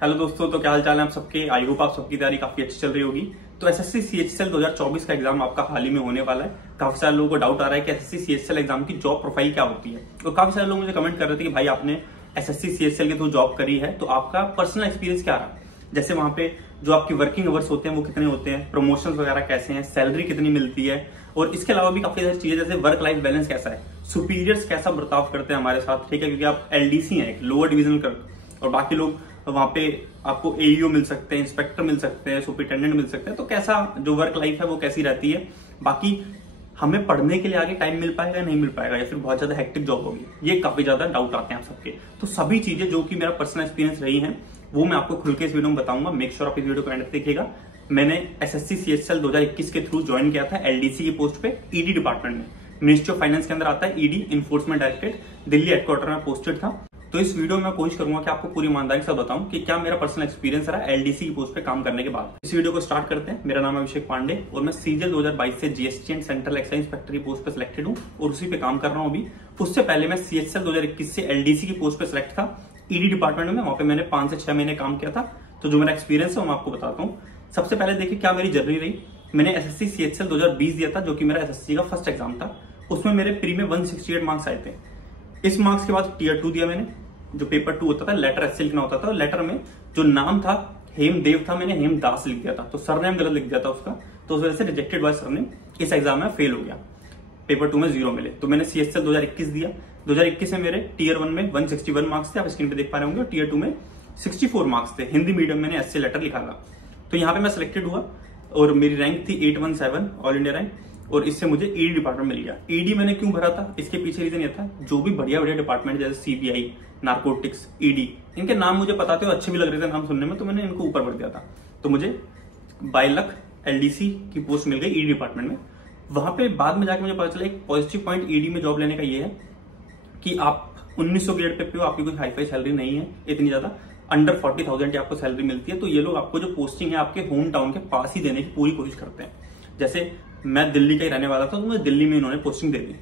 Hello दोस्तों, तो क्या हाल चाल है आप सबके। आई होप आप सबकी तैयारी काफी अच्छी चल रही होगी। तो एसएससी सीएचएसएल 2024 का एग्जाम आपका हाल ही में होने वाला है। काफी सारे लोगों को डाउट आ रहा है कि एसएससी सीएचएसएल एग्जाम की जॉब प्रोफाइल क्या होती है। तो काफी सारे लोग मुझे कमेंट कर रहे थे कि भाई आपने एसएससी सीएचएसएल के थ्रू जॉब करी है, तो आपका पर्सनल एक्सपीरियंस क्या रहा। जैसे वहां पे जो आपकी वर्किंग आवर्स होते हैं वो कितने होते हैं, प्रमोशन वगैरह कैसे हैं, सैलरी कितनी मिलती है, और इसके अलावा भी काफी सारी चीजें जैसे वर्क लाइफ बैलेंस कैसा है, सुपीरियर्स कैसा बर्ताव करते हैं हमारे साथ, ठीक है, क्योंकि आप एलडीसी हैं, एक लोअर डिविजनल क्लर्क, और बाकी लोग वहां पे आपको एईओ मिल सकते हैं, इंस्पेक्टर मिल सकते हैं, सुपरिटेंडेंट मिल सकते हैं। तो कैसा जो वर्क लाइफ है वो कैसी रहती है, बाकी हमें पढ़ने के लिए आगे टाइम मिल पाएगा नहीं मिल पाएगा, या फिर बहुत ज्यादा हेक्टिक जॉब होगी, ये काफी ज्यादा डाउट आते हैं आप सबके। तो सभी चीजें जो कि मेरा पर्सनल एक्सपीरियंस रही है वो मैं आपको खुल के इस वीडियो में बताऊंगा। मेक श्योर आप इस वीडियो को एंड तक देखिएगा। मैंने एसएससी सीएचएसएल 2021 के थ्रू ज्वाइन किया था एलडीसी की पोस्ट पे, ईडी डिपार्टमेंट में, मिनिस्ट्री ऑफ फाइनेंस के अंदर आता है ED, enforcement directorate, Delhi headquarter में पोस्टेड था। तो इस वीडियो में मैं कोशिश करूंगा कि आपको पूरी ईमानदारी से बताऊं कि क्या मेरा पर्सनल एक्सपीरियंस रहा एलडीसी की पोस्ट पे काम करने के बाद। इस वीडियो को स्टार्ट करते हैं। मेरा नाम है अभिषेक पांडे और मैं सीजीएल 2022 से GST and central excise inspector की पोस्ट पे सिलेक्टेड हूं और उसी पे काम कर रहा हूं अभी। उससे पहले मैं सीएचएसएल 2021 से एलडीसी की पोस्ट पे सिलेक्ट था ईडी डिपार्टमेंट में। वहां पे मैंने 5 से 6 महीने काम किया था। तो जो मेरा एक्सपीरियंस है मैं आपको बताता हूँ। सबसे पहले देखिए क्या मेरी जर्नी रही। मैंने एसएससी सीएचएसएल 2020 दिया था, जो कि मेरा एसएससी का फर्स्ट एग्जाम था। उसमें मेरे प्री में 168 मार्क्स आए थे। इस मार्क्स के बाद टीयर 2 दिया मैंने, जो पेपर 2 होता था, लेटर एसए लिखना होता था। लेटर में जो नाम था हेमदेव था, मैंने हेमदास लिख दिया था, तो सरनेम गलत लिख दिया था उसका, तो उस वजह से रिजेक्टेड बाय सरनेम। इस एग्जाम में फेल हो गया, पेपर 2 में 0 मिले। तो मैंने सीएचएसएल 2021 दिया। 2021 में मेरे टीयर 1 में 161 मार्क्स थे, आप स्क्रीन पे देख पा रहे होंगे, और टीयर 2 में 64 मार्क्स थे। हिंदी मीडियम मैंने एसए लेटर लिखा था। तो यहाँ पे मैं सिलेक्टेड हुआ और मेरी रैंक थी 817 ऑल इंडिया रैंक, और इससे मुझे ईडी डिपार्टमेंट मिल गया। ईडी मैंने क्यों भरा था, इसके पीछे रीजन ये था, जो भी बढ़िया बढ़िया डिपार्टमेंट जैसे सीबीआई, नारकोटिक्स, ईडी, इनके नाम मुझे पता थे और अच्छे भी लग रहे थे नाम सुनने में, तो मैंने इनको ऊपर भर दिया था। तो मुझे बाय लक एलडीसी की पोस्ट मिल गई ईडी डिपार्टमेंट में। वहां पे बाद में जाकर मुझे पता चला एक पॉजिटिव पॉइंट ईडी में जॉब लेने का ये है कि आप 1900 ग्रेड पे हो, आपकी कोई हाई फाई सैलरी नहीं है इतनी ज्यादा, अंडर 40,000 की आपको सैलरी मिलती है। तो ये लोग आपको जो पोस्टिंग है आपके होम टाउन के पास ही देने की पूरी कोशिश करते हैं। जैसे मैं दिल्ली का ही रहने वाला था, तो मुझे दिल्ली में इन्होंने पोस्टिंग दे दी,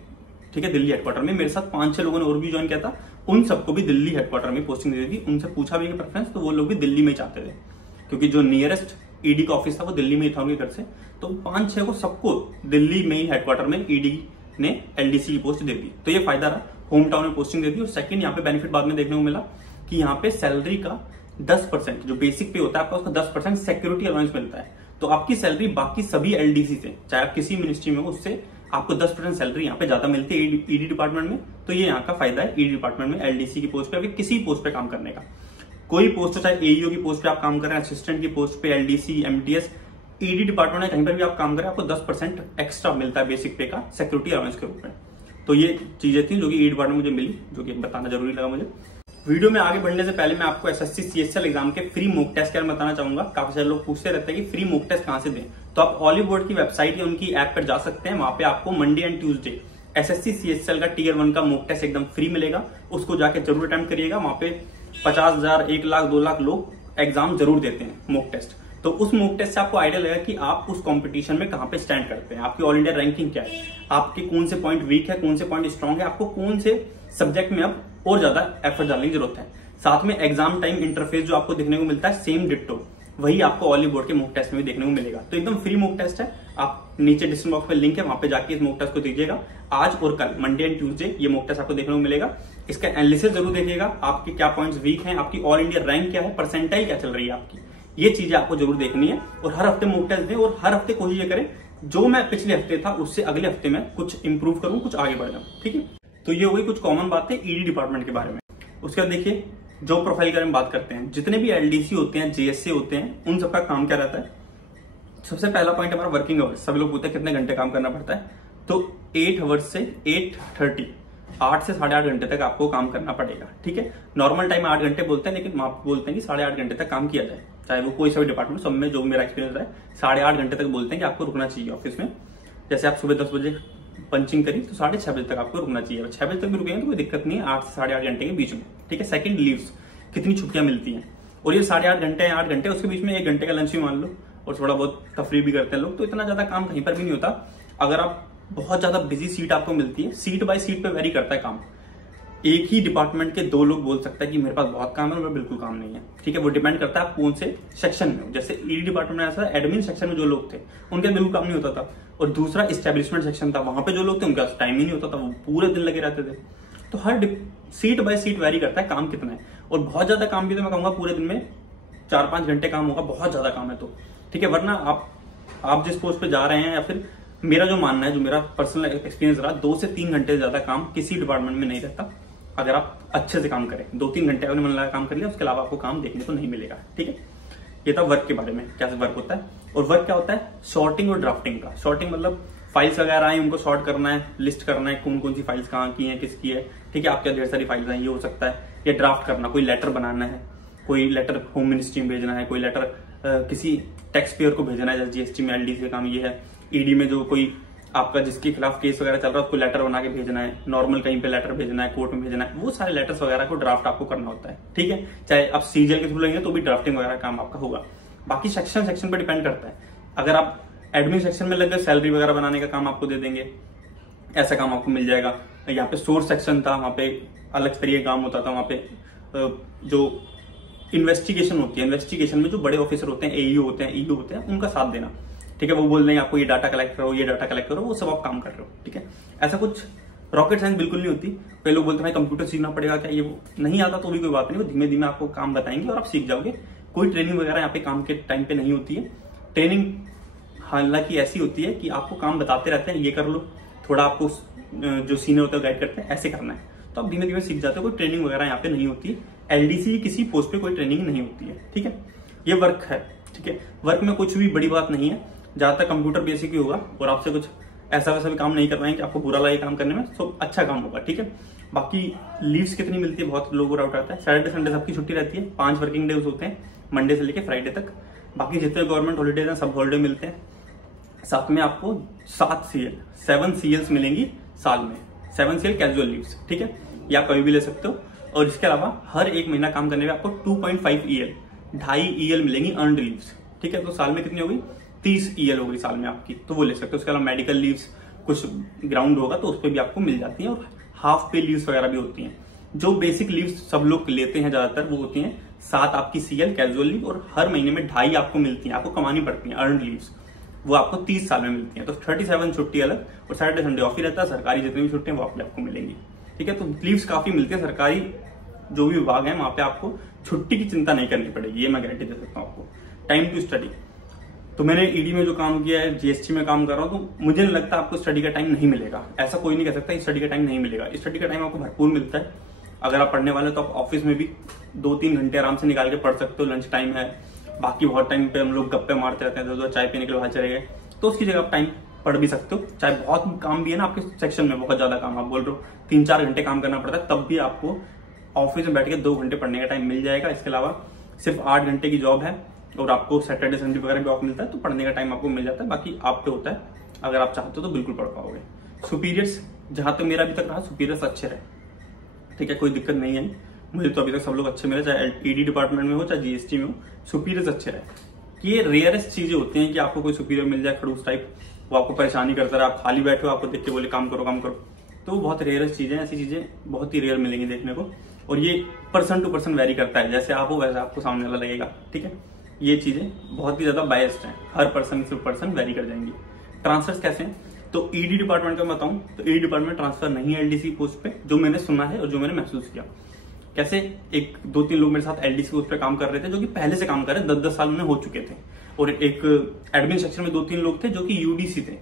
ठीक है, दिल्ली हेडक्वार्टर में। मेरे साथ 5-6 लोगों ने और भी ज्वाइन किया था, उन सबको भी दिल्ली हेडक्वार्टर में पोस्टिंग दे दी। उनसे पूछा भी प्रेफरेंस, तो वो लोग भी दिल्ली में ही चाहते थे, क्योंकि जो नियरेस्ट ईडी का ऑफिस था वो दिल्ली में ही था उनके घर से। तो 5-6 को सबको दिल्ली में ही हेडक्वार्टर में ईडी ने एलडीसी की पोस्ट दे दी। तो ये फायदा रहा, होम टाउन में पोस्टिंग दे दी। और सेकंड यहाँ पे बेनिफिट बाद में देखने को मिला कि यहाँ पे सैलरी का 10%, जो बेसिक पे होता है आपका, उसका 10% सिक्योरिटी अलाउंस मिलता है। तो आपकी सैलरी बाकी सभी एलडीसी से, चाहे आप किसी मिनिस्ट्री में हो, उससे आपको 10% सैलरी यहाँ पे ज्यादा मिलती है ईडी डिपार्टमेंट में। तो ये यहाँ का फायदा है ईडी डिपार्टमेंट में एलडीसी की पोस्ट पे, अभी किसी पोस्ट पे काम करने का। कोई पोस्ट हो, चाहे एईओ की पोस्ट पे आप काम कर रहे हैं, असिस्टेंट की पोस्ट पे, एलडीसी, एमटीएस, ईडी डिपार्टमेंट में कहीं पर भी आप काम करें, आपको 10% एक्स्ट्रा मिलता है बेसिक पे का सिक्योरिटी अलाउंस के रूप में। तो ये चीजें थी जो कि ईडी डिपार्टमेंट मुझे मिली, जो कि बताना जरूरी लगा मुझे। वीडियो में आगे बढ़ने से पहले मैं आपको एसएससी सीएचएसएल एग्जाम के फ्री मॉक टेस्ट के बारे में बताना चाहूंगा। काफी सारे लोग पूछते रहते हैं कि फ्री मॉक टेस्ट कहां से दें। तो आप ऑलिव बोर्ड की वेबसाइट या उनकी ऐप पर जा सकते हैं। वहां पे आपको Monday and Tuesday SSC CHSL का टीयर 1 का मॉक टेस्ट एकदम फ्री मिलेगा। उसको जाके जरूर अटेम्प्ट करिएगा। वहां पे 50,000, 1 लाख, 2 लाख लोग एग्जाम जरूर देते हैं मॉक टेस्ट। तो उस मॉक टेस्ट से आपको आइडिया लगेगा कि आप उस कंपटीशन में कहां पे स्टैंड करते हैं, आपकी ऑल इंडिया रैंकिंग क्या है, आपके कौन से पॉइंट वीक है, कौन से पॉइंट स्ट्रांग है, आपको कौन से सब्जेक्ट में अब और ज्यादा एफर्ट डालने की जरूरत है। साथ में एग्जाम टाइम इंटरफेस जो आपको देखने को मिलता है, सेम डिट्टो वही आपको ऑलिव बोर्ड के मॉक टेस्ट में भी देखने को मिलेगा। तो एकदम फ्री मॉक टेस्ट है। आप नीचे डिस्क्रिप्शन बॉक्स में लिंक है, वहां पे जाके इस मॉक टेस्ट को दीजिएगा। आज और कल, मंडे एंड ट्यूसडे, ये मॉक टेस्ट आपको देखने को मिलेगा। इसका एनालिसिस जरूर देखिएगा, आपके क्या पॉइंट्स वीक हैं, आपकी ऑल इंडिया रैंक क्या है, परसेंटाइल क्या चल रही है आपकी, ये चीजें आपको जरूर देखनी है। और हर हफ्ते मॉक टेस्ट दें, और हर हफ्ते कोशिश ये करें जो मैं पिछले हफ्ते था उससे अगले हफ्ते में कुछ इंप्रूव करूं, कुछ आगे बढ़ जाऊं, ठीक है। तो ये हुई कुछ कॉमन बातें ईडी डिपार्टमेंट के बारे में। उसके बाद देखिए जॉब प्रोफाइल के बारे में बात करते हैं। जितने भी एलडीसी होते हैं, जेएससी होते हैं, उन सबका काम क्या रहता है। सबसे पहला पॉइंट हमारा वर्किंग आवर्स। सभी लोग पूछते हैं कितने घंटे काम करना पड़ता है। तो 8 आवर्स से 8:30, 8 से 8.5 घंटे तक आपको काम करना पड़ेगा, ठीक है। नॉर्मल टाइम 8 घंटे बोलते हैं, लेकिन आप बोलते हैं कि 8.5 घंटे तक काम किया जाए, चाहे वो कोई सा भी डिपार्टमेंट। सब में जो मेरा एक्सपीरियंस है, 8.5 घंटे तक बोलते हैं कि आपको रुकना चाहिए ऑफिस में। जैसे आप सुबह 10 बजे पंचिंग करी तो 6:30 बजे तक आपको रुकना चाहिए। 6 बजे तक भी रुकेंगे तो कोई दिक्कत नहीं है, 8 से 8.5 घंटे के बीच में, ठीक है। सेकंड, लीव्स, कितनी छुट्टियां मिलती हैं, और ये 8.5 घंटे या 8 घंटे, उसके बीच में 1 घंटे का लंच भी मान लो, और थोड़ा बहुत तफरी भी करते हैं लोग। तो इतना ज्यादा काम कहीं पर भी नहीं होता। अगर आप बहुत ज्यादा बिजी सीट आपको मिलती है, सीट बाय सीट पे वेरी करता है काम। एक ही डिपार्टमेंट के 2 लोग बोल सकता है कि मेरे पास बहुत काम है और मेरे बिल्कुल काम नहीं है। ठीक है, वो डिपेंड करता है आप कौन से सेक्शन में हो। जैसे ईडी डिपार्टमेंट में ऐसा एडमिन सेक्शन में जो लोग थे उनके बिल्कुल काम नहीं होता था, और दूसरा इस्टेब्लिशमेंट सेक्शन था, वहां पे जो लोग थे उनके पास टाइम ही नहीं होता था, वो पूरे दिन लगे रहते थे। तो हर सीट बाय सीट वेरी करता है काम कितना है, और बहुत ज्यादा काम भी तो मैं कहूंगा पूरे दिन में 4-5 घंटे काम होगा, बहुत ज्यादा काम है तो। ठीक है, वरना आप जिस पोस्ट पे जा रहे हैं, या फिर मेरा जो मानना है, जो मेरा पर्सनल एक्सपीरियंस रहा, 2 से 3 घंटे से ज्यादा काम किसी डिपार्टमेंट में नहीं रहता अगर आप अच्छे से काम करें। 2-3 घंटे आपने मन लगा काम कर लिया, उसके अलावा आपको काम देखने को नहीं मिलेगा। ठीक है, ये था वर्क के बारे में, कैसे वर्क होता है। और वर्क क्या होता है, सॉर्टिंग और ड्राफ्टिंग का। सॉर्टिंग मतलब फाइल्स वगैरह आई उनको सॉर्ट करना है, लिस्ट करना है कौन कौन सी फाइल्स कहाँ की है, किसकी है। ठीक है, आपके ढेर सारी फाइल्स हैं, ये हो सकता है। या ड्राफ्ट करना, कोई लेटर बनाना है, कोई लेटर होम मिनिस्ट्री में भेजना है, कोई लेटर किसी टैक्स पेयर को भेजना है, जैसे जीएसटी में एलडी से काम ये है। ईडी में जो कोई आपका जिसके खिलाफ केस वगैरह चल रहा है उसको लेटर बना के भेजना है, नॉर्मल कहीं पे लेटर भेजना है, कोर्ट में भेजना है, वो सारे लेटर्स वगैरह को ड्राफ्ट आपको करना होता है। ठीक है, चाहे आप सीजीएल के थ्रू लेंगे तो भी ड्राफ्टिंग वगैरह काम आपका होगा। बाकी सेक्शन पे डिपेंड करता है। अगर आप एडमिन सेक्शन में लग गए, सैलरी वगैरह बनाने का काम आपको दे देंगे, ऐसा काम आपको मिल जाएगा। यहाँ पे सोर्स सेक्शन था, वहां पे अलग तरीके काम होता था। वहां पे जो इन्वेस्टिगेशन होती है, इन्वेस्टिगेशन में जो बड़े ऑफिसर होते हैं, एईओ होते हैं, ईओ होते हैं, उनका साथ देना। ठीक है, वो बोल देंगे आपको ये डाटा कलेक्ट करो, ये डाटा कलेक्ट करो, वो सब आप काम कर रहे हो। ठीक है, ऐसा कुछ रॉकेट साइंस बिल्कुल नहीं होती। कई लोग बोलते हैं कंप्यूटर सीखना पड़ेगा, क्या ये वो नहीं आता तो भी कोई बात नहीं, वो धीमे धीमे आपको काम बताएंगे और आप सीख जाओगे। कोई ट्रेनिंग वगैरह यहाँ पे काम के टाइम पे नहीं होती है। ट्रेनिंग हालांकि ऐसी होती है कि आपको काम बताते रहते हैं, ये कर लो, थोड़ा आपको जो सीनियर होता है गाइड करते हैं, ऐसे करना है, तो आप धीमे धीमे सीख जाते हो। कोई ट्रेनिंग वगैरह यहाँ पे नहीं होती है। एलडीसी किसी पोस्ट पे कोई ट्रेनिंग नहीं होती है। ठीक है, ये वर्क है। ठीक है, वर्क में कुछ भी बड़ी बात नहीं है, ज्यादातर कंप्यूटर बेसिक ही होगा, और आपसे कुछ ऐसा वैसा भी काम नहीं करवाएंगे कि आपको बुरा लगे काम करने में, तो अच्छा काम होगा। ठीक है, बाकी लीव्स कितनी मिलती है, बहुत लोगों को डाउट आता है। सैटरडे संडे सबकी छुट्टी रहती है, 5 वर्किंग डेज होते हैं, मंडे से लेकर फ्राइडे तक। बाकी जितने गवर्नमेंट हॉलीडेज हैं सब हॉलीडे मिलते हैं। साथ में आपको 7 CLs मिलेंगी साल में, 7 CL कैजुअल लीव्स। ठीक है, ये आप कभी भी ले सकते हो। और इसके अलावा हर 1 महीना काम करने में आपको 2.5 EL, 2.5 EL मिलेंगी अर्नड लीव्स। ठीक है, तो साल में कितनी होगी, 30 EL हो गई साल में आपकी, तो वो ले सकते हो। उसके अलावा मेडिकल लीव्स, कुछ ग्राउंड होगा तो उस पर भी आपको मिल जाती है, और हाफ पे लीव्स वगैरह भी होती हैं। जो बेसिक लीव्स सब लोग लेते हैं ज्यादातर, वो होती हैं 7 आपकी CL कैजुअल लीव, और हर महीने में 2.5 आपको मिलती है, आपको कमानी पड़ती है अर्नड लीव्स, वो आपको 30 साल में मिलती है। तो 37 छुट्टी अलग, और सैटरडे संडे ऑफ ही रहता है। सरकारी जितनी भी छुट्टियां वो आपको मिलेंगी। ठीक है, तो लीव्स काफी मिलती है। सरकारी जो भी विभाग है वहां पे आपको छुट्टी की चिंता नहीं करनी पड़ेगी, ये मैं गारंटी दे सकता हूँ आपको। टाइम टू स्टडी, तो मैंने ईडी में जो काम किया है, जीएसटी में काम कर रहा हूँ, तो मुझे नहीं लगता आपको स्टडी का टाइम नहीं मिलेगा। ऐसा कोई नहीं कह सकता स्टडी का टाइम नहीं मिलेगा। स्टडी का टाइम आपको भरपूर मिलता है। अगर आप पढ़ने वाले तो आप ऑफिस में भी 2-3 घंटे आराम से निकाल के पढ़ सकते हो, लंच टाइम है। बाकी बहुत टाइम पे हम लोग गप्पे मारते रहते हैं, तो चाय पीने के लिए बाहर चले गए, तो उसकी जगह आप टाइम पढ़ भी सकते हो। चाहे बहुत काम भी है ना आपके सेक्शन में, बहुत ज्यादा काम आप बोल रहे हो, 3-4 घंटे काम करना पड़ता है, तब भी आपको ऑफिस में बैठ के 2 घंटे पढ़ने का टाइम मिल जाएगा। इसके अलावा सिर्फ 8 घंटे की जॉब है, और आपको सैटरडे संडे वगैरह भी ऑफ मिलता है, तो पढ़ने का टाइम आपको मिल जाता है। बाकी आप पे होता है, अगर आप चाहते हो तो बिल्कुल पढ़ पाओगे। सुपीरियर्स, जहां तक मेरा अभी तक रहा, सुपीरियर्स अच्छे रहे। ठीक है, कोई दिक्कत नहीं है मुझे, तो अभी तक सब लोग अच्छे मिले, चाहे ईडी डिपार्टमेंट में हो चाहे जीएसटी में हो, सुपीरियर्स अच्छे रहे। ये रेयरेस्ट चीजें होती हैं कि आपको कोई सुपीरियर मिल जाए खड़ूस टाइप, वो आपको परेशानी करता रहे, आप खाली बैठे हो, आपको देख के बोले काम करो काम करो, तो बहुत रेयरेस्ट चीजें, ऐसी चीजें बहुत ही रेयर मिलेंगी देखने को। और ये पर्सन टू पर्सन वेरी करता है, जैसे आप हो वैसे आपको सामने वाला लगेगा। ठीक है, ये चीजें बहुत ही ज्यादा बायस्ड हैं, हर पर्सन से पर्सन वेरी कर जाएंगी। ट्रांसफर्स कैसे हैं, तो ईडी डिपार्टमेंट का बताऊं तो ईडी डिपार्टमेंट ट्रांसफर नहीं है एलडीसी पोस्ट पे, जो मैंने सुना है और जो मैंने महसूस किया। कैसे, 1-2-3 लोग मेरे साथ एलडीसी पोस्ट पे काम कर रहे थे, जो कि पहले से काम कर रहे, 10-10 साल उन्हें हो चुके थे। और एक एडमिन सेक्शन में 2-3 लोग थे जो कि यूडीसी थे।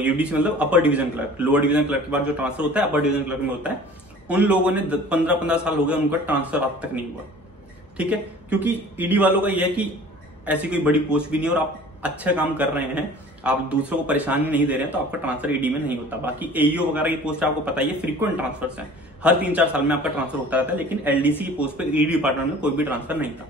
यूडीसी मतलब upper division clerk, lower division clerk के बाद जो ट्रांसफर होता है अपर डिवीजन क्लर्क में होता है। उन लोगों ने 15-15 साल हो गए, उनका ट्रांसफर आज तक नहीं हुआ। ठीक है, क्योंकि ईडी वालों का यह है कि ऐसी कोई बड़ी पोस्ट भी नहीं है और आप अच्छा काम कर रहे हैं, आप दूसरों को परेशानी नहीं दे रहे हैं, तो आपका ट्रांसफर ईडी में नहीं होता। बाकी एईओ वगैरह की पोस्ट आपको पता ही है, फ्रीक्वेंट ट्रांसफर्स हैं, हर 3-4 साल में आपका ट्रांसफर होता रहता है। लेकिन एलडीसी की पोस्ट पे ईडी डिपार्टमेंट में कोई भी ट्रांसफर नहीं था।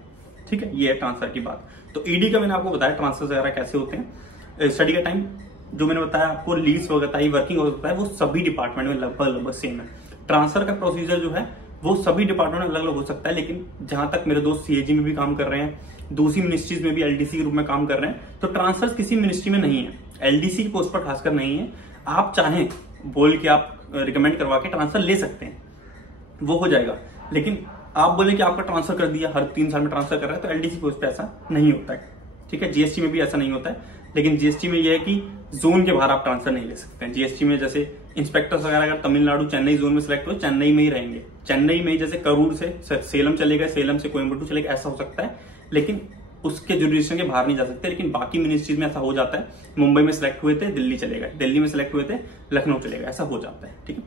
ठीक है, ये है ट्रांसफर की बात। तो ईडी का मैंने आपको बताया ट्रांसफर वगैरह कैसे होते हैं। स्टडी का टाइम जो मैंने बताया आपको, लीव्स वगैरह वर्किंग होता है, वो सभी डिपार्टमेंट में लगभग सेम है। ट्रांसफर का प्रोसीजर जो है वो सभी डिपार्टमेंट में अलग अलग हो सकता है, लेकिन जहां तक मेरे दोस्त सीएजी में भी काम कर रहे हैं, दूसरी मिनिस्ट्रीज में भी एलडीसी के रूप में काम कर रहे हैं, तो ट्रांसफर किसी मिनिस्ट्री में नहीं है, एलडीसी की पोस्ट पर खासकर नहीं है। आप चाहें बोल के आप रिकमेंड करवा के ट्रांसफर ले सकते हैं, वो हो जाएगा। लेकिन आप बोले कि आपका ट्रांसफर कर दिया, हर 3 साल में ट्रांसफर कर रहा है, तो एलडीसी पोस्ट पे ऐसा नहीं होता है, ठीक है। जीएसटी में भी ऐसा नहीं होता है, लेकिन जीएसटी में यह है कि जोन के बाहर आप ट्रांसफर नहीं ले सकते हैं। जीएसटी में जैसे इंस्पेक्टर्स वगैरह अगर तमिलनाडु चेन्नई जोन में सिलेक्ट हो, चेन्नई में ही रहेंगे, चेन्नई में ही, जैसे करूर से सेलम चले गए, सेलम से कोयम्बटूर चले गए, ऐसा हो सकता है, लेकिन उसके जुरिडिक्शन के बाहर नहीं जा सकते। लेकिन बाकी मिनिस्ट्रीज में ऐसा हो जाता है, मुंबई में सिलेक्ट हुए थे दिल्ली चले गए, दिल्ली में सिलेक्ट हुए थे लखनऊ चले गए, ऐसा हो जाता है, ठीक है।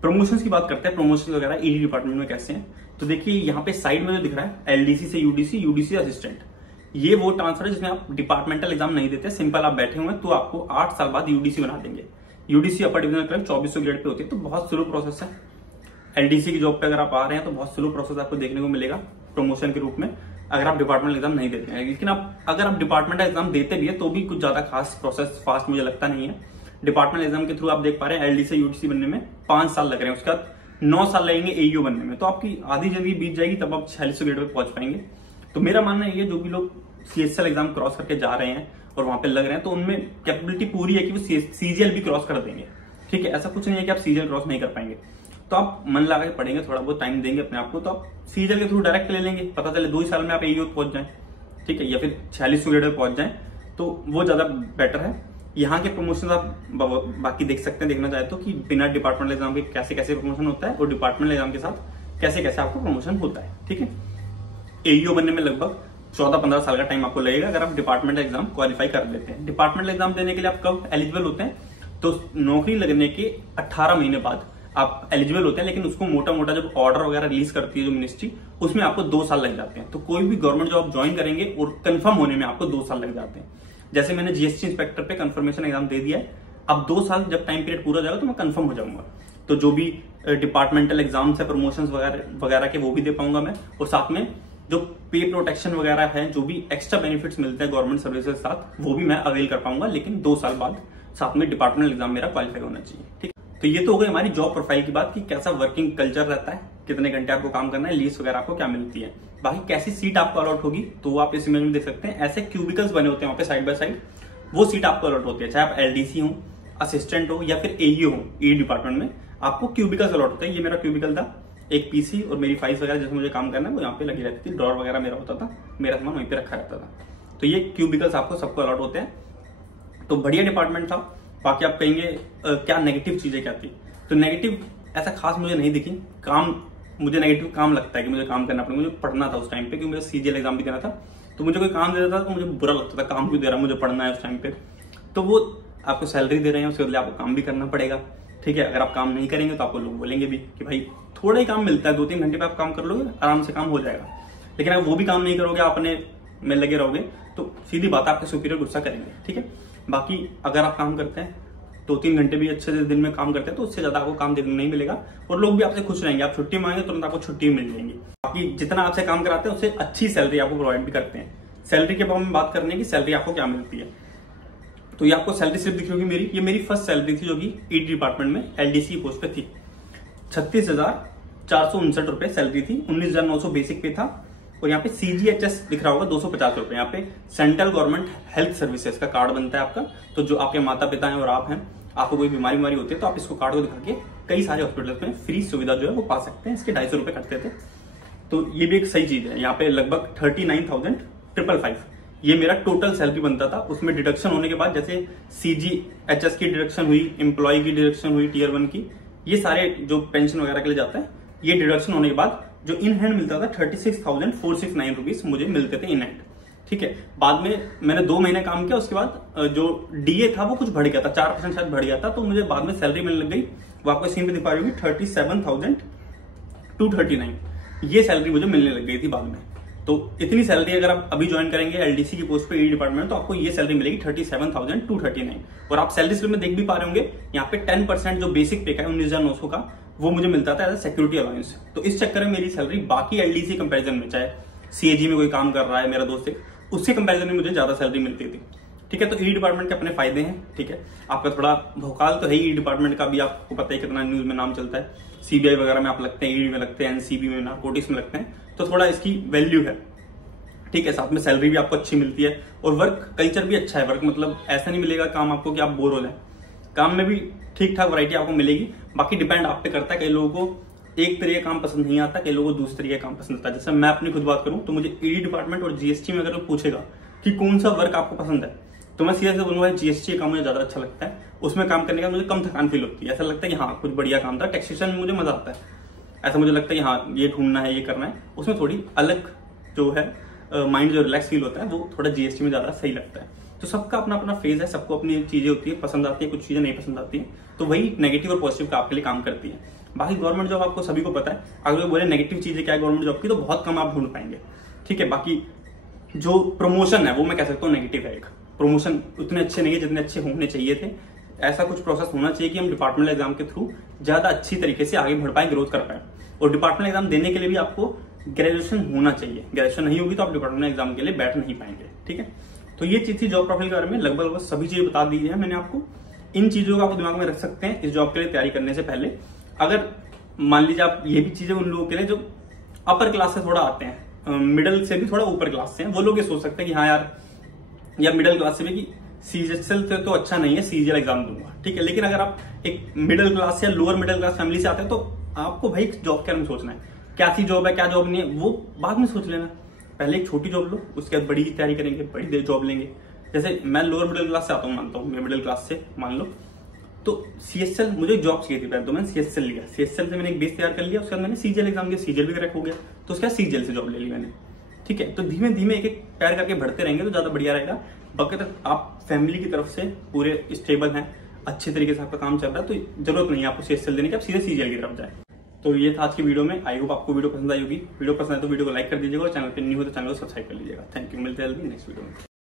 प्रमोशंस की बात करते हैं, प्रमोशन वगैरह ईडी डिपार्टमेंट में कैसे हैं। तो देखिए यहाँ पे साइड में जो दिख रहा है एलडीसी से यूडीसी, यूडीसी असिस्टेंट, ये वो ट्रांसफर है जिसमें आप डिपार्टमेंटल एग्जाम नहीं देते, सिंपल आप बैठे हुए हैं, तो आपको 8 साल बाद यूडीसी बना देंगे। यूडीसी अपर डिविजनल क्लर्क 2400 ग्रेड पे होती है, तो बहुत स्लो प्रोसेस है। एलडीसी की जॉब पे अगर आप आ रहे हैं तो बहुत स्लो प्रोसेस आपको देखने को मिलेगा प्रमोशन के रूप में, अगर आप डिपार्टमेंटल एग्जाम नहीं देते हैं। लेकिन अगर आप डिपार्टमेंटल एग्जाम देते भी है तो भी कुछ ज्यादा खास प्रोसेस फास्ट मुझे लगता नहीं है। डिपार्टमेंटल एग्जाम के थ्रू आप देख पा रहे हैं एलडीसी से यूडीसी बनने में 5 साल लग रहे हैं, उसके बाद 9 साल लगेंगे एयू बनने में, तो आपकी आधी जिंदगी बीत जाएगी, तब आप 4600 ग्रेड पे पहुंच पाएंगे। तो मेरा मानना है ये, जो भी लोग सीएचएल एग्जाम क्रॉस करके जा रहे हैं और वहां पे लग रहे हैं, तो उनमें कैपेबिलिटी पूरी है कि वो सीजीएल भी क्रॉस कर देंगे, ठीक है। ऐसा कुछ नहीं है कि आप सीजीएल क्रॉस नहीं कर पाएंगे, तो आप मन लगा के पढ़ेंगे, थोड़ा बहुत टाइम देंगे अपने आप को, तो आप सीजीएल के थ्रू डायरेक्ट ले लेंगे, पता चले 2 ही साल में आप एयू पहुंच जाए, ठीक है, या फिर 4600 ग्रेड पे पहुंच जाए, तो वो ज्यादा बेटर है। यहाँ के प्रमोशन आप बाकी देख सकते हैं, देखना चाहे तो, कि बिना डिपार्टमेंटल एग्जाम के कैसे कैसे प्रमोशन होता है और डिपार्टमेंटल एग्जाम के साथ कैसे कैसे आपको प्रमोशन होता है, ठीक है। एईओ बनने में लगभग 14-15 साल का टाइम आपको लगेगा अगर आप डिपार्टमेंटल एग्जाम क्वालिफाई कर लेते हैं। डिपार्टमेंटल एग्जाम देने के लिए आप कब एलिजिबल होते हैं, तो नौकरी लगने के 18 महीने बाद आप एलिजिबल होते हैं, लेकिन उसको मोटा मोटा जब ऑर्डर वगैरह रिलीज करती है जो मिनिस्ट्री, उसमें आपको 2 साल लग जाते हैं। तो कोई भी गवर्नमेंट जॉब ज्वाइन करेंगे और कंफर्म होने में आपको 2 साल लग जाते हैं। जैसे मैंने जीएसटी इंस्पेक्टर पे कंफर्मेशन एग्जाम दे दिया है, अब 2 साल जब टाइम पीरियड पूरा हो जाएगा तो मैं कंफर्म हो जाऊंगा, तो जो भी डिपार्टमेंटल एग्जाम्स है प्रमोशंस वगैरह के, वो भी दे पाऊंगा मैं, और साथ में जो पे प्रोटेक्शन वगैरह है, जो भी एक्स्ट्रा बेनिफिट्स मिलते हैं गवर्नमेंट सर्विस के साथ, वो भी मैं अवेल कर पाऊंगा, लेकिन 2 साल बाद साथ में डिपार्टमेंटल एग्जाम मेरा क्वालिफाई होना चाहिए, ठीक। तो ये तो हो गई हमारी जॉब प्रोफाइल की बात कि कैसा वर्किंग कल्चर रहता है, कितने घंटे आपको काम करना है, लीव्स वगैरह आपको क्या मिलती है। बाकी कैसी सीट आपको अलॉट होगी तो आप इस इमेज में देख सकते हैं, ऐसे क्यूबिकल्स बने होते हैं वहां पे साइड बाय साइड, वो सीट आपको अलॉट होती है, चाहे आप एलडीसी हो, असिस्टेंट हो या फिर एईओ हो, ई डिपार्टमेंट में आपको क्यूबिकल्स अलॉट होते हैं। ये मेरा क्यूबिकल था, एक पीसी और मेरी फाइल्स वगैरह जिसमें मुझे काम करना है वो यहाँ पे लगी रहती थी, ड्रॉर वगैरह मेरा होता था, मेरा सामान वहीं पे रखा रहता था। तो ये क्यूबिकल्स आपको सबको अलॉट होते हैं, तो बढ़िया डिपार्टमेंट था। बाकी आप कहेंगे क्या नेगेटिव चीजें क्या थी, तो नेगेटिव ऐसा खास मुझे नहीं दिखी। काम मुझे नेगेटिव काम लगता है कि मुझे काम करना पड़ेगा, मुझे पढ़ना था उस टाइम पे, क्योंकि मुझे सीजीएल एग्जाम भी देना था, तो मुझे कोई काम दे देता था तो मुझे बुरा लगता था, काम क्यों दे रहा है, मुझे पढ़ना है उस टाइम पे। तो वो आपको सैलरी दे रहे हैं, उसके बदले आपको काम भी करना पड़ेगा, ठीक है। अगर आप काम नहीं करेंगे तो आपको लोग बोलेंगे भी कि भाई थोड़ा ही काम मिलता है, 2-3 घंटे पे आप काम कर लोगे, आराम से काम हो जाएगा। लेकिन अगर वो भी काम नहीं करोगे, आपने में लगे रहोगे, तो सीधी बात आपके सुपीरियर गुस्सा करेंगे, ठीक है। बाकी अगर आप काम करते हैं 2-3 घंटे भी अच्छे से दिन में काम करते हैं, तो उससे ज्यादा आपको काम देखने नहीं मिलेगा और लोग भी आपसे खुश रहेंगे। आप छुट्टी मांगेंगे तुरंत आपको छुट्टी मिल जाएगी। बाकी जितना आपसे काम कराते हैं उससे अच्छी सैलरी आपको प्रोवाइड भी करते हैं। सैलरी के बारे में बात करने की, सैलरी आपको क्या मिलती है, तो ये आपको सैलरी स्लिप दिख रही होगी मेरी, ये मेरी फर्स्ट सैलरी थी जो कि ईडी डिपार्टमेंट में एलडीसी पोस्ट पे थी। 36,459 रुपए सैलरी थी, 19,900 बेसिक पे था, और यहाँ पे सीजीएचएस दिख रहा होगा 250 रुपए। यहाँ पे सेंट्रल गवर्नमेंट हेल्थ सर्विसेज का कार्ड बनता है आपका, तो जो आपके माता पिता हैं और आप हैं, आपको कोई बीमारी होती है तो आप इसको कार्ड को दिखा के कई सारे हॉस्पिटल्स में फ्री सुविधा जो है वो पा सकते हैं। इसके 250 रुपए कटते थे, तो ये भी एक सही चीज है। यहाँ पे लगभग 39,555 ये मेरा टोटल सैलरी बनता था। उसमें डिडक्शन होने के बाद, जैसे सीजीएचएस की डिडक्शन हुई, एम्प्लॉय की डिडक्शन हुई, टियर 1 की, ये सारे जो पेंशन वगैरह के लिए जाता है, ये डिडक्शन होने के बाद जो इन हैंड मिलता था 36,469 रुपीज मुझे मिलते थे इन हैंड, ठीक है। बाद में मैंने 2 महीने काम किया, उसके बाद जो डीए था वो कुछ बढ़ गया था, 4% शायद बढ़ गया था, तो मुझे बाद में सैलरी मिलने लग गई, वो आपको स्क्रीन पे दिखा रही होगी 37,239, ये सैलरी मुझे मिलने लग गई थी बाद में। तो इतनी सैलरी अगर आप अभी ज्वाइन करेंगे एलडीसी की पोस्ट पे ई डिपार्टमेंट, तो आपको ये सैलरी मिलेगी 37,239। और आप सैलरी स्लिप में देख भी पा रहे होंगे, यहाँ पे 10% जो बेसिक पे का है 19,900 का, वो मुझे मिलता था एज सिक्योरिटी अलाउंस। तो इस चक्कर में मेरी सैलरी बाकी एलडीसी कंपैरिजन में, चाहे सीएजी में कोई काम कर रहा है मेरा दोस्त, उससे कंपैरिजन में मुझे ज्यादा सैलरी मिलती थी, ठीक है। तो ई डिपार्टमेंट के अपने फायदे हैं, ठीक है। आपका थोड़ा भोकाल तो है ई डिपार्टमेंट का भी, आपको पता है कितना न्यूज में नाम चलता है, सीबीआई वगैरह में आप लगते हैं, ईडी में लगते हैं, एनसीबी में, नारकोटिक्स में लगते हैं, तो थोड़ा इसकी वैल्यू है, ठीक है। साथ में सैलरी भी आपको अच्छी मिलती है और वर्क कल्चर भी अच्छा है। वर्क मतलब ऐसा नहीं मिलेगा काम आपको कि आप बोर हो जाए, काम में भी ठीक ठाक वैरायटी आपको मिलेगी। बाकी डिपेंड आप पे करता है, कई लोगों को एक तरीके का काम पसंद नहीं आता, कई लोगों को दूसरे तरीके का काम पसंद आता है। जैसे मैं अपनी खुद बात करूं तो मुझे ईडी डिपार्टमेंट और जीएसटी में अगर कोई पूछेगा कि कौन सा वर्क आपको पसंद है, तो मैं सीधे से बोलूंगा जीएसटी का मुझे ज्यादा अच्छा लगता है। उसमें काम करने का मुझे कम थकान फील होती है, ऐसा लगता है कि हाँ कुछ बढ़िया काम था। टैक्सेशन में मुझे मजा आता है, ऐसा मुझे लगता है कि हाँ ये ढूंढना है, ये करना है। उसमें थोड़ी अलग जो है माइंड जो रिलैक्स फील होता है वो थोड़ा जीएसटी में ज्यादा सही लगता है। तो सबका अपना अपना फेज है, सबको अपनी चीजें होती है, पसंद आती है, कुछ चीजें नहीं पसंद आती है। तो वही नेगेटिव और पॉजिटिव का आपके लिए काम करती है। बाकी गवर्नमेंट जॉब आपको सभी को पता है, अगर बोले नेगेटिव चीजें क्या है गवर्नमेंट जॉब की, तो बहुत कम आप ढूंढ पाएंगे। ठीक है, बाकी जो प्रमोशन है वो मैं कह सकता हूँ नेगेटिव है। एक प्रमोशन उतने अच्छे नहीं है जितने अच्छे होने चाहिए थे। ऐसा कुछ प्रोसेस होना चाहिए कि हम डिपार्टमेंटल एग्जाम के थ्रू ज्यादा अच्छी तरीके से आगे बढ़ पाए, ग्रोथ कर पाए। और डिपार्टमेंटल एग्जाम देने के लिए भी आपको ग्रेजुएशन होना चाहिए। ग्रेजुएशन नहीं होगी तो आप डिपार्टमेंटल एग्जाम के लिए बैठ नहीं पाएंगे। ठीक है, तो ये चीज थी जॉब प्रोफाइल के बारे में। लगभग सभी चीजें बता दी है मैंने आपको। इन चीजों को आप दिमाग में रख सकते हैं इस जॉब के लिए तैयारी करने से पहले। अगर मान लीजिए आप, ये भी चीजें उन लोगों के लिए जो अपर क्लास से थोड़ा आते हैं, मिडिल से भी थोड़ा ऊपर क्लास से हैं, वो लोग ये सोच सकते हैं कि हाँ यार, या मिडिल क्लास से भी कि सीजीएचएल से तो अच्छा नहीं है, सीजीएल एग्जाम दूंगा। ठीक है, लेकिन अगर आप एक मिडिल क्लास या लोअर मिडिल क्लास फैमिली से आते हैं तो आपको भाई जॉब के बारे में सोचना है, क्या सी जॉब है क्या जॉब नहीं है वो बाद में सोच लेना। पहले एक छोटी जॉब लो, उसके बाद बड़ी की तैयारी करेंगे, बड़ी देर जॉब लेंगे। जैसे मैं लोअर मिडिल क्लास से आता हूँ, मानता हूँ मैं मिडिल क्लास से मान लो, तो सीएचएल मुझे जॉब चाहिए थी पहले, तो मैंने सीएचएल लिया। सीएचएल से मैंने एक बेस तैयार कर लिया, उसके बाद मैंने सीजीएल एग्जाम दिया, सीजीएल भी क्रैक हो गया, तो उसके बाद सीजीएल से जॉब ले ली मैंने। ठीक है, तो धीमे धीमे एक एक पैर करके बढ़ते रहेंगे तो ज्यादा बढ़िया रहेगा। बाकी तक आप फैमिली की तरफ से पूरे स्टेबल हैं, अच्छे तरीके से आपका काम चल रहा है, तो जरूरत नहीं है आपको सीएचएल देने की, आप सीधे सीजीएल की तरफ जाए। तो ये था आज की वीडियो में। आई होप आपको वीडियो पसंद आई होगी। वीडियो पसंद है तो वीडियो को लाइक कर दीजिएगा और चैनल पे न्यू हो तो चैनल को सब्सक्राइब कर लीजिएगा। थैंक यू, मिलते हैं जल्दी नेक्स्ट वीडियो में।